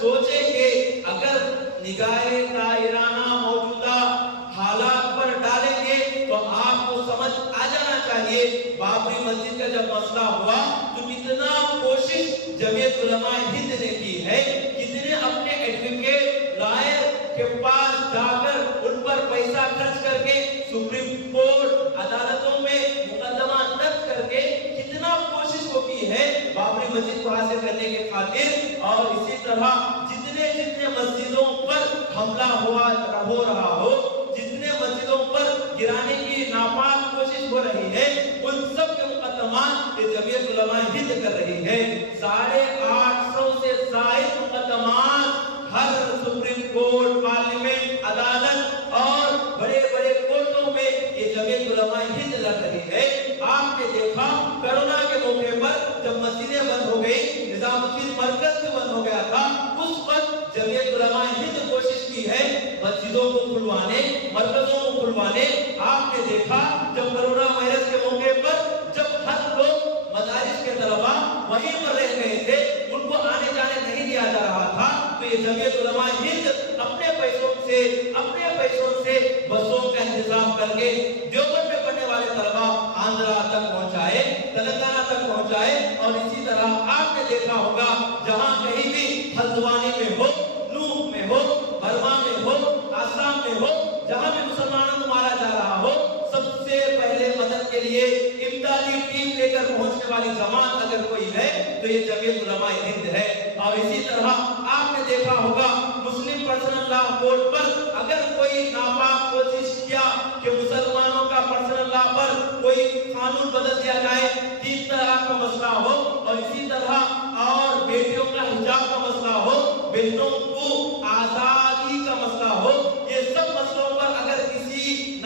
سوچیں گے، اگر نگاہ دائرانہ موجودہ حالات پر ڈالیں گے تو آپ کو سمجھ آ جانا چاہیے بابری مسجد کا جب مسئلہ ہوا تو کتنا کوشش جمعیت علماء ہند نے کی ہے، کتنے اپنے ایڈوکیٹ لائر کے پاس جا کر ان پر پیسہ خرچ کر کے سپریم کورٹ عدالتوں میں مقدمہ درج کر کے کتنا کوشش وہ کی ہے بابری مسجد کو حاصل کرنے کے خاطر۔ اور اسی طرح جتنے مسجدوں پر حملہ ہو رہا ہو، جتنے مسجدوں پر گرانے کی ناپاک کوشش ہو رہی ہے، ان سب کے مقدمات یہ جمعیت علماء ہند کر رہی ہے۔ 850 سے زائد مقدمات ہر سپریم کورٹ، پارلیمنٹ، عدالت اور بڑے بڑے کورٹوں میں یہ جمعیت علماء ہند لڑ رہی ہے۔ آپ نے دیکھا کرونا کے موقع پر جب مسجدیں بند ہو گئی، نظام الدین مرکز بھی بند ہو گیا تھا، اس وقت جمعیت علماء ہند کوشش کی ہے مسجدوں کو کھلوانے، مرکزوں کو کھلوانے۔ آپ نے دیکھا جب کرونا وائرس کے موقع پر جب ہر لوگ مدارس کے طلباء وہیں پر رہ گئے تھے، ان کو آنے جانے نہیں دیا جا رہا تھا، تو یہ جمعیت علماء ہند اپنے پیسوں سے بسوں کا انتظام کر کے دیوبند میں پڑھنے والے طلباء آندھرا تک پہنچائے، تلنگانہ تک پہنچائے۔ اور اسی طرح آپ نے دیکھا ہوگا جہاں کہیں بھی ہلدوانی میں ہو، نوح میں ہو، برما میں ہو، آسام میں ہو، جہاں بھی مسلمانوں کو مارا جا رہا ہو، سب سے پہلے مدد کے لیے امدادی ٹیم لے کر پہنچنے والی جماعت اگر کوئی ہے تو یہ جمعیت علماء ہند ہے۔ اور اسی طرح آپ نے دیکھا ہوگا مسلم پرسنل لا بورڈ پر اگر کوئی ناپاک کوشش کیا کہ مسلمانوں کا پرسنل لا پر کوئی قانون بدل دیا جائے، 3 طلاق کا مسئلہ ہو، اور اسی طرح اور بیٹیوں کا حجاب کا مسئلہ ہو، بہنوں کو آزادی کا مسئلہ ہو، یہ سب مسئلوں پر اگر کسی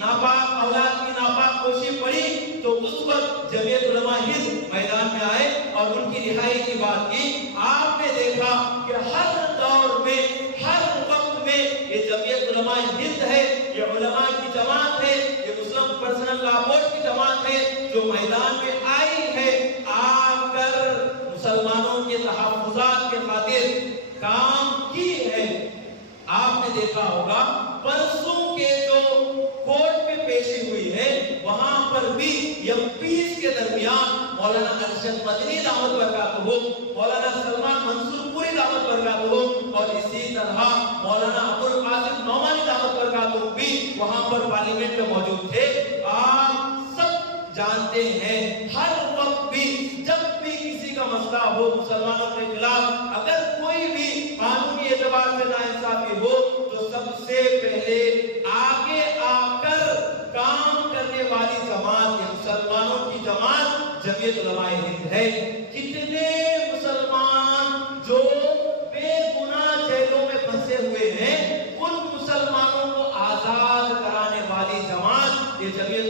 ناپاک اولاد کی ناپاک کوشش پڑی تو اس وقت جمعیت علماء ہند میدان میں آئے اور ان کی رہائی کی بات کی۔ آپ نے دیکھا کہ ہر دور میں، ہر وقت میں یہ جمعیت علماء ہند ہے، یہ علماء کی جماعت ہے، یہ مسلم پرسنل لا بورڈ کی جماعت ہے جو میدان میں آئی ہے، آ کر مسلمانوں کے تحفظات کے خاطر کام کی ہے۔ آپ نے دیکھا ہوگا پرسوں کے جو کورٹ میں پیشی ہوئی ہے وہاں پر بھی MP کے درمیان مولانا ارشد مدنی دعوت برکاتہ ہو، مولانا سلمان منصور پوری دعوت برکاتہ ہو، اور اسی طرح مولانا ابوالقاسم نعمانی دعوت برکاتہ بھی وہاں پر پارلیمنٹ میں موجود تھے۔ آپ سب جانتے ہیں ہر وقت بھی جب بھی کسی کا مسئلہ ہو مسلمانوں کے خلاف، اگر کوئی بھی قانونی اعتبار سے ناانصافی ہو تو سب سے پہلے آگے آ کر کام کرنے والی جماعت مسلمانوں کی جماعت جمعیت علماء ہند ہے۔ کتنے مسلمان جو بے گناہ جیلوں میں پھنسے ہوئے ہیں، ان مسلمانوں کو آزاد کرانے والی جماعت یہ جمعیت